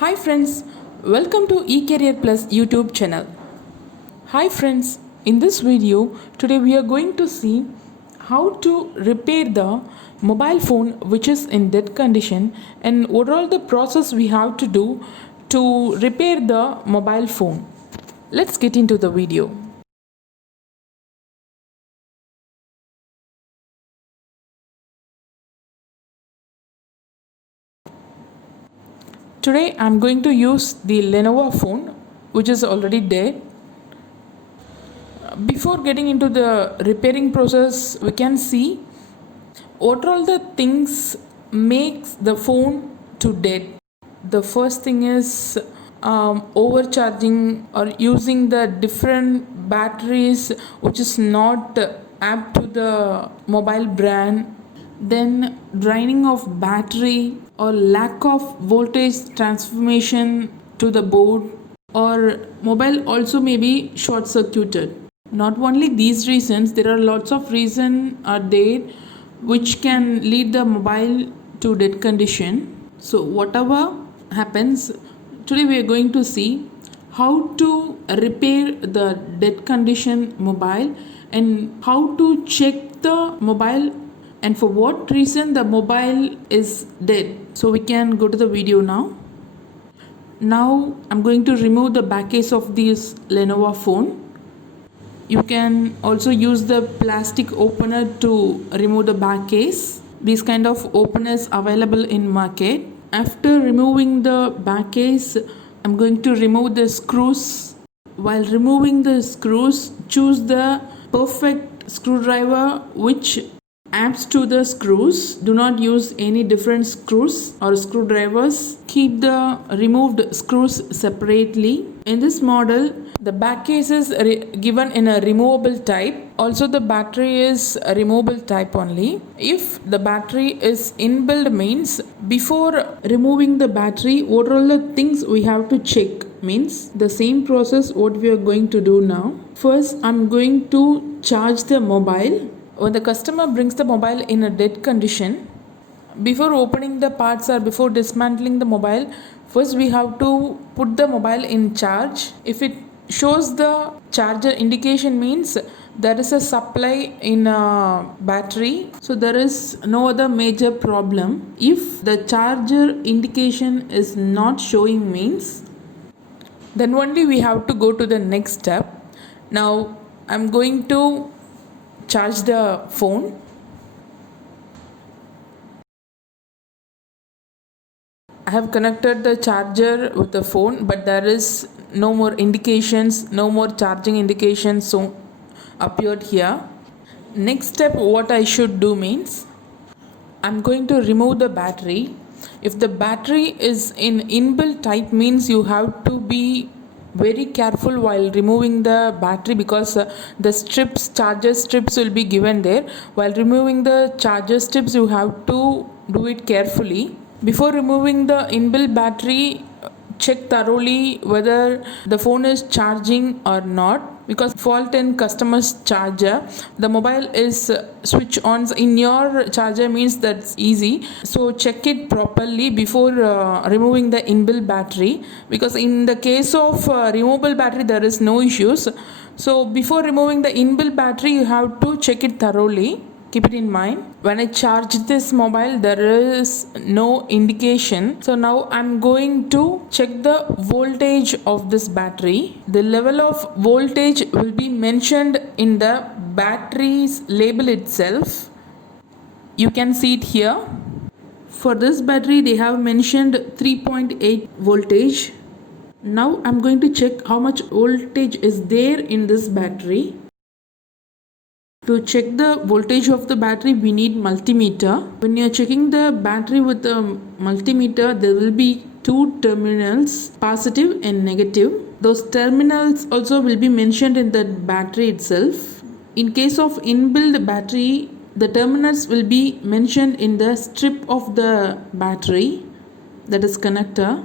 Hi friends, welcome to eCareerPluz YouTube channel. Hi friends, in this video today we are going to see how to repair the mobile phone which is in dead condition and what all the process we have to do to repair the mobile phone. Let's get into the video. Today I am going to use the Lenovo phone which is already dead. Before getting into the repairing process, we can see what are all the things makes the phone to dead. The first thing is overcharging or using the different batteries which is not apt to the mobile brand. Then draining of battery or lack of voltage transformation to the board, or mobile also may be short circuited. Not only these reasons, there are lots of reasons are there which can lead the mobile to dead condition. So whatever happens, today we are going to see how to repair the dead condition mobile and how to check the mobile and for what reason the mobile is dead. So we can go to the video now. Now I'm going to remove the back case of this Lenovo phone. You can also use the plastic opener to remove the back case. These kind of openers available in market. After removing the back case, I'm going to remove the screws. While removing the screws, choose the perfect screwdriver which adds to the screws. Do not use any different screws or screwdrivers. Keep the removed screws separately. In this model, the back case is given in a removable type. Also the battery is a removable type only. If the battery is inbuilt means before removing the battery, what are all the things we have to check? Means the same process what we are going to do now. First, I'm going to charge the mobile. When the customer brings the mobile in a dead condition, before opening the parts or before dismantling the mobile, first we have to put the mobile in charge. If it shows the charger indication means there is a supply in a battery, so there is no other major problem. If the charger indication is not showing means, then only we have to go to the next step. Now I'm going to charge the phone. I have connected the charger with the phone, but there is no more indications, no more charging indications so appeared here. Next step what I should do means I'm going to remove the battery. If the battery is in inbuilt type means you have to be very careful while removing the battery because the charger strips will be given there. While removing the charger strips, you have to do it carefully. Before removing the inbuilt battery, check thoroughly whether the phone is charging or not, because fault in customer's charger, the mobile is switch on in your charger means that's easy. So check it properly before removing the inbuilt battery, because in the case of removable battery there is no issues. So before removing the inbuilt battery you have to check it thoroughly. Keep it in mind. When I charge this mobile, there is no indication. So now I'm going to check the voltage of this battery. The level of voltage will be mentioned in the battery's label itself. You can see it here. For this battery, they have mentioned 3.8 voltage. Now I'm going to check how much voltage is there in this battery. To check the voltage of the battery, we need multimeter. When you are checking the battery with the multimeter, there will be two terminals, positive and negative. Those terminals also will be mentioned in the battery itself. In case of inbuilt battery, the terminals will be mentioned in the strip of the battery, that is connector.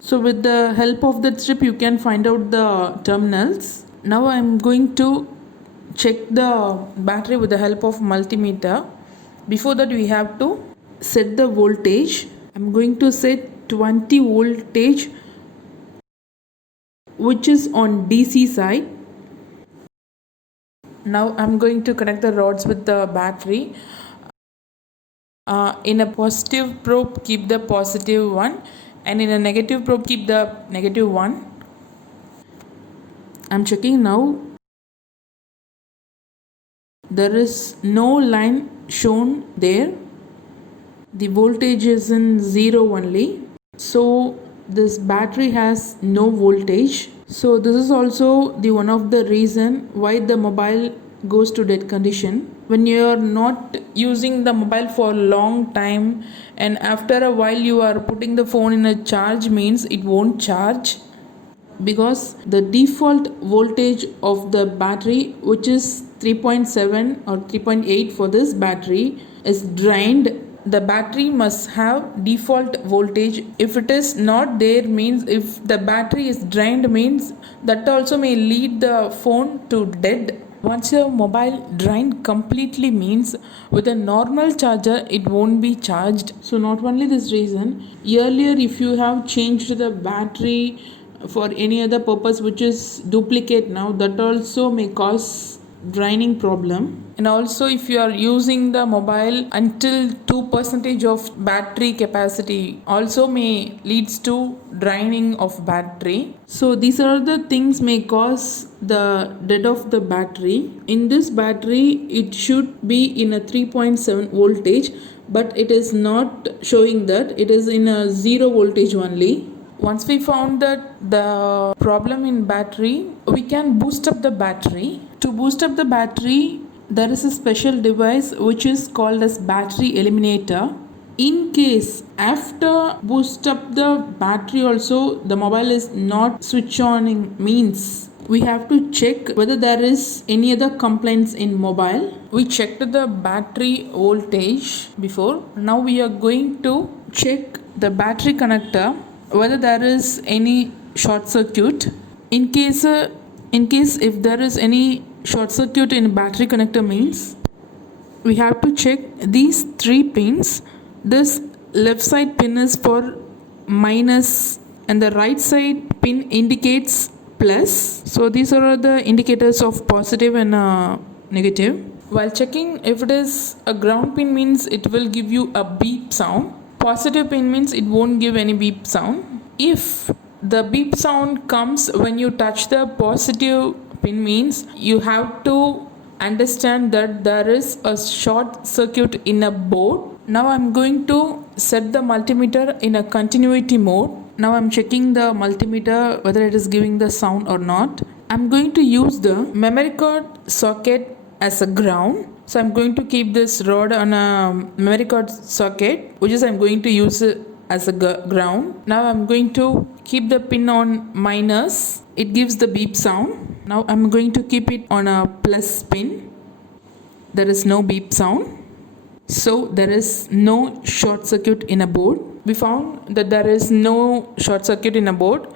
So with the help of that strip, you can find out the terminals. Now I am going to check the battery with the help of multimeter. Before that we have to set the voltage. I'm going to set 20 voltage which is on DC side. Now I'm going to connect the rods with the battery. In a positive probe keep the positive one, and in a negative probe keep the negative one. I'm checking now. There is no line shown there. The voltage is in 0 only. So this battery has no voltage. So this is also the one of the reason why the mobile goes to dead condition. When you are not using the mobile for a long time and after a while you are putting the phone in a charge, means it won't charge, because the default voltage of the battery, which is 3.7 or 3.8 for this battery, is drained. The battery must have default voltage. If it is not there, means if the battery is drained, means that also may lead the phone to dead. Once your mobile drained completely, means with a normal charger it won't be charged. So not only this reason, earlier if you have changed the battery for any other purpose which is duplicate now, that also may cause draining problem. And also if you are using the mobile until 2% of battery capacity, also may leads to draining of battery. So these are the things may cause the dead of the battery. In this battery it should be in a 3.7 voltage, but it is not showing that. It is in a 0 voltage only. Once we found that the problem in battery, we can boost up the battery. To boost up the battery, there is a special device which is called as battery eliminator. In case after boost up the battery also the mobile is not switch on, means we have to check whether there is any other complaints in mobile. We checked the battery voltage before. Now we are going to check the battery connector, whether there is any short circuit. In case if there is any short circuit in battery connector, means we have to check these 3 pins. This left side pin is for minus and the right side pin indicates plus. So these are the indicators of positive and negative. While checking, if it is a ground pin, means it will give you a beep sound. Positive pin means it won't give any beep sound. If the beep sound comes when you touch the positive pin, means you have to understand that there is a short circuit in a board. Now I'm going to set the multimeter in a continuity mode. Now I'm checking the multimeter whether it is giving the sound or not. I'm going to use the memory card socket as a ground. So I'm going to keep this rod on a memory card socket, which is I'm going to use it as a ground. Now I'm going to keep the pin on minus. It gives the beep sound. Now I'm going to keep it on a plus pin. There is no beep sound. So there is no short circuit in a board. We found that there is no short circuit in a board.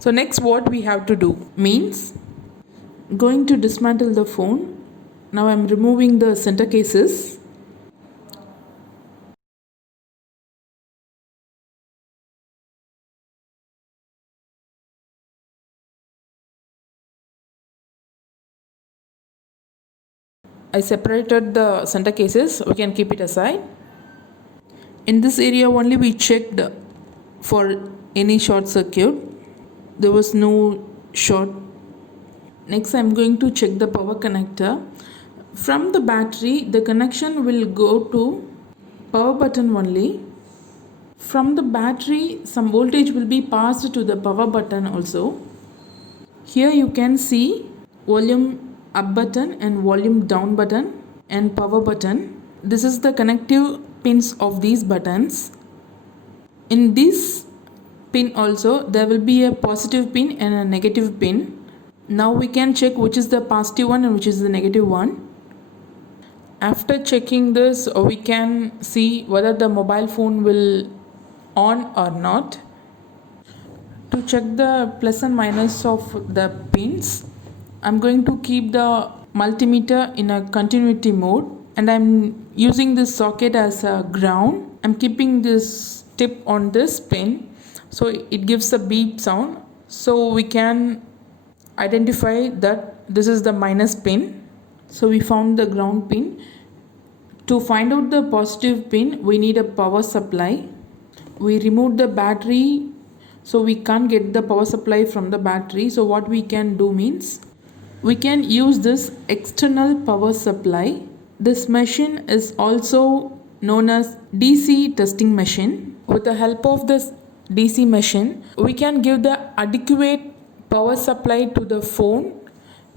So next what we have to do, means going to dismantle the phone. Now I'm removing the center cases. I separated the center cases. We can keep it aside. In this area only we checked for any short circuit. There was no short. Next I'm going to check the power connector. From the battery, the connection will go to power button only. From the battery, some voltage will be passed to the power button also. Here you can see volume up button and volume down button and power button. This is the connective pins of these buttons. In this pin also there will be a positive pin and a negative pin. Now we can check which is the positive one and which is the negative one. After checking this, we can see whether the mobile phone will on or not. To check the plus and minus of the pins, I'm going to keep the multimeter in a continuity mode and I'm using this socket as a ground. I'm keeping this tip on this pin, so it gives a beep sound, so we can identify that this is the minus pin. So we found the ground pin. To find out the positive pin, we need a power supply. We removed the battery, so we can't get the power supply from the battery. So what we can do means, we can use this external power supply. This machine is also known as DC testing machine. With the help of this DC machine, we can give the adequate power supply to the phone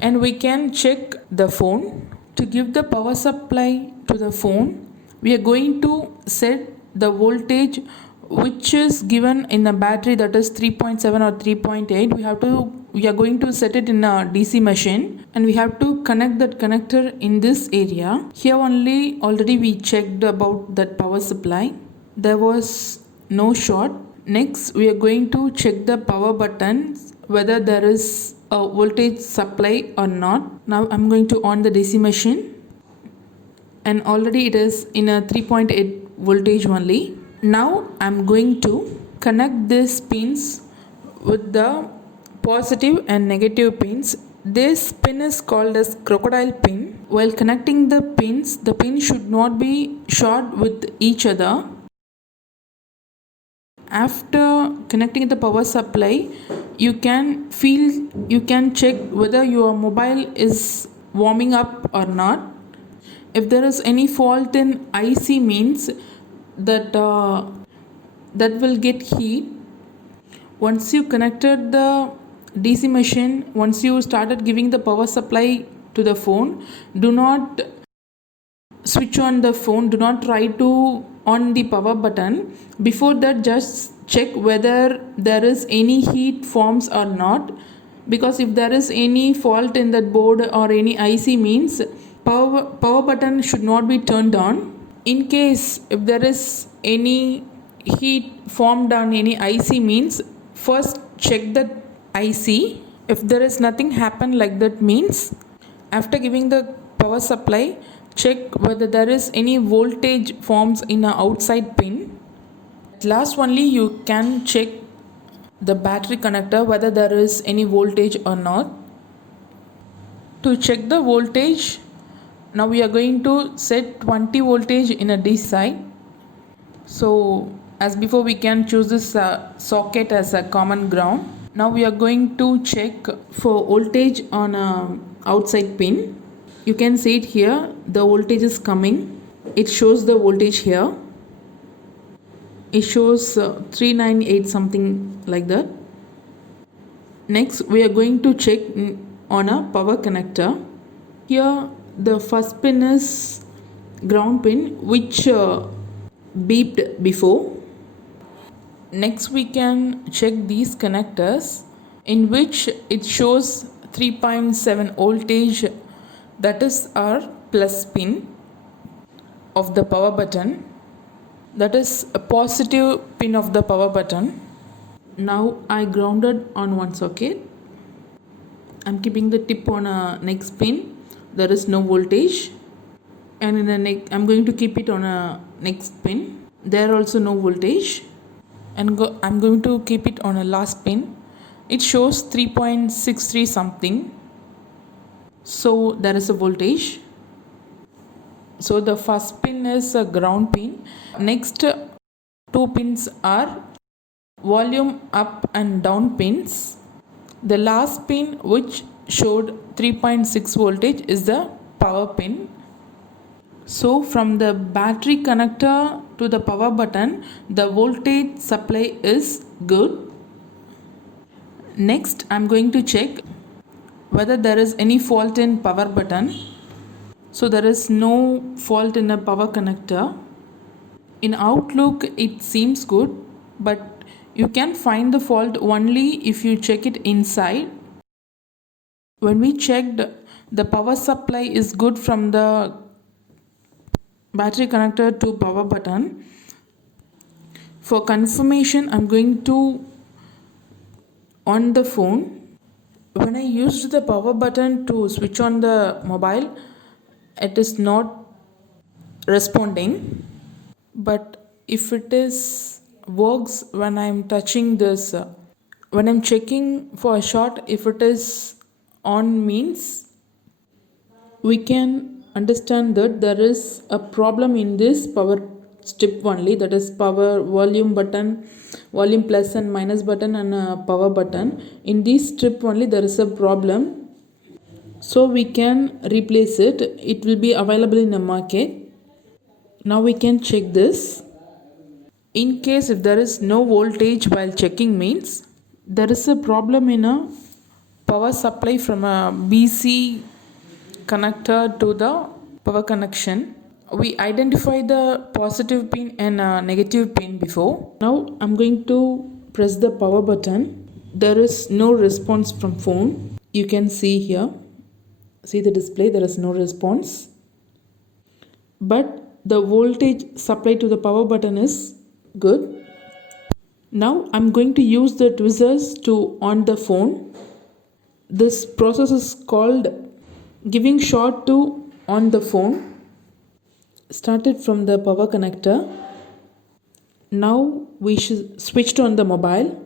and we can check the phone. To give the power supply to the phone, we are going to set the voltage which is given in the battery, that is 3.7 or 3.8. We are going to set it in a DC machine and we have to connect that connector in this area. Here only already we checked about that power supply. There was no short. Next we are going to check the power buttons whether there is a voltage supply or not. Now I'm going to on the DC machine and already it is in a 3.8 voltage only. Now I'm going to connect these pins with the positive and negative pins. This pin is called as crocodile pin. While connecting the pins, the pins should not be short with each other. After connecting the power supply, you can check whether your mobile is warming up or not. If there is any fault in IC, means that will get heat. Once you connected the DC machine, once you started giving the power supply to the phone, do not switch on the phone, do not try to on the power button. Before that, just check whether there is any heat forms or not, because if there is any fault in that board or any IC, means power button should not be turned on. In case if there is any heat formed on any IC, means first check the IC. If there is nothing happen like that, means after giving the power supply, check whether there is any voltage forms in an outside pin. At last only you can check the battery connector whether there is any voltage or not. To check the voltage, now we are going to set 20 voltage in a DC side. So as before, we can choose this socket as a common ground. Now we are going to check for voltage on a outside pin. You can see it here, the voltage is coming. It shows the voltage here. It shows 398 something like that. Next we are going to check on a power connector. Here the first pin is ground pin, which beeped before. Next we can check these connectors in which it shows 3.7 voltage, that is our plus pin of the power button, that is a positive pin of the power button. Now I grounded on one socket. I'm keeping the tip on a next pin, there is no voltage, and in the I'm going to keep it on a next pin, there also no voltage, and I'm going to keep it on a last pin. It shows 3.63 something, so there is a voltage. So the first pin is a ground pin. Next two pins are volume up and down pins. The last pin, which showed 3.6 voltage, is the power pin. So from the battery connector to the power button, the voltage supply is good. Next I'm going to check whether there is any fault in power button. So there is no fault in a power connector. In Outlook it seems good, but you can find the fault only if you check it inside. When we checked, the power supply is good from the battery connector to power button. For confirmation, I'm going to on the phone. When I used the power button to switch on the mobile, it is not responding. But if it is works when I'm touching this. When I'm checking for a short, if it is on means we can understand that there is a problem in this power strip only, that is power volume button, volume plus and minus button, and a power button. In this strip only there is a problem, so we can replace it. It will be available in the market. Now we can check this. In case if there is no voltage while checking means there is a problem in a power supply from a BC connector to the power connection. We identify the positive pin and negative pin before. Now I'm going to press the power button. There is no response from phone. You can see here. See the display, there is no response. But the voltage supply to the power button is good. Now I'm going to use the tweezers to on the phone. This process is called giving short to on the phone. Started from the power connector. Now we should switch on the mobile.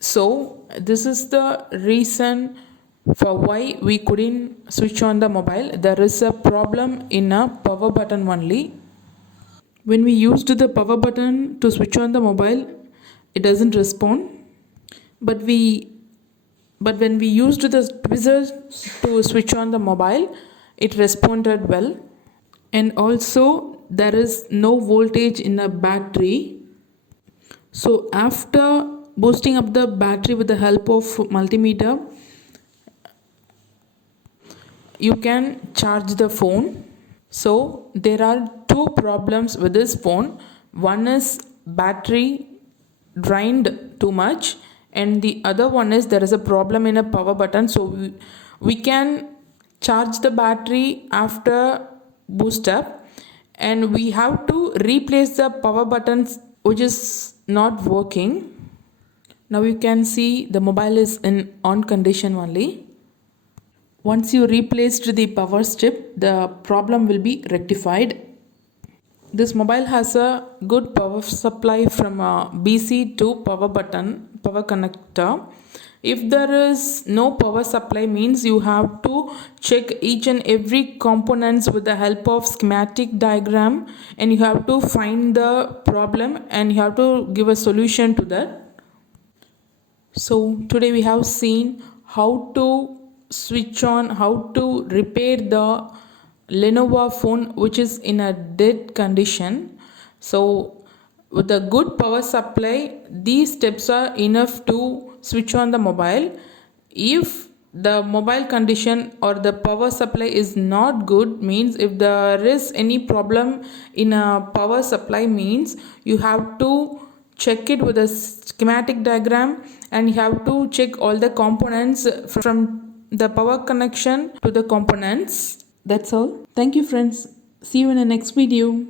So this is the reason for why we couldn't switch on the mobile. There is a problem in a power button only. When we used the power button to switch on the mobile, it doesn't respond. But when we used the tweezers to switch on the mobile, it responded well. And also there is no voltage in the battery. So after boosting up the battery with the help of multimeter, you can charge the phone. So there are two problems with this phone. One is battery drained too much, and the other one is there is a problem in a power button. So we can charge the battery after boost up, and we have to replace the power buttons which is not working. Now you can see the mobile is in on condition only. Once you replaced the power strip, the problem will be rectified. This mobile has a good power supply from BC to power button, power connector. If there is no power supply means you have to check each and every components with the help of schematic diagram, and you have to find the problem and you have to give a solution to that. So today we have seen how to switch on, how to repair the Lenovo phone which is in a dead condition. So with a good power supply, these steps are enough to switch on the mobile. If the mobile condition or the power supply is not good means, if there is any problem in a power supply means, you have to check it with a schematic diagram, and you have to check all the components from the power connection to the components. That's all. Thank you friends. See you in the next video.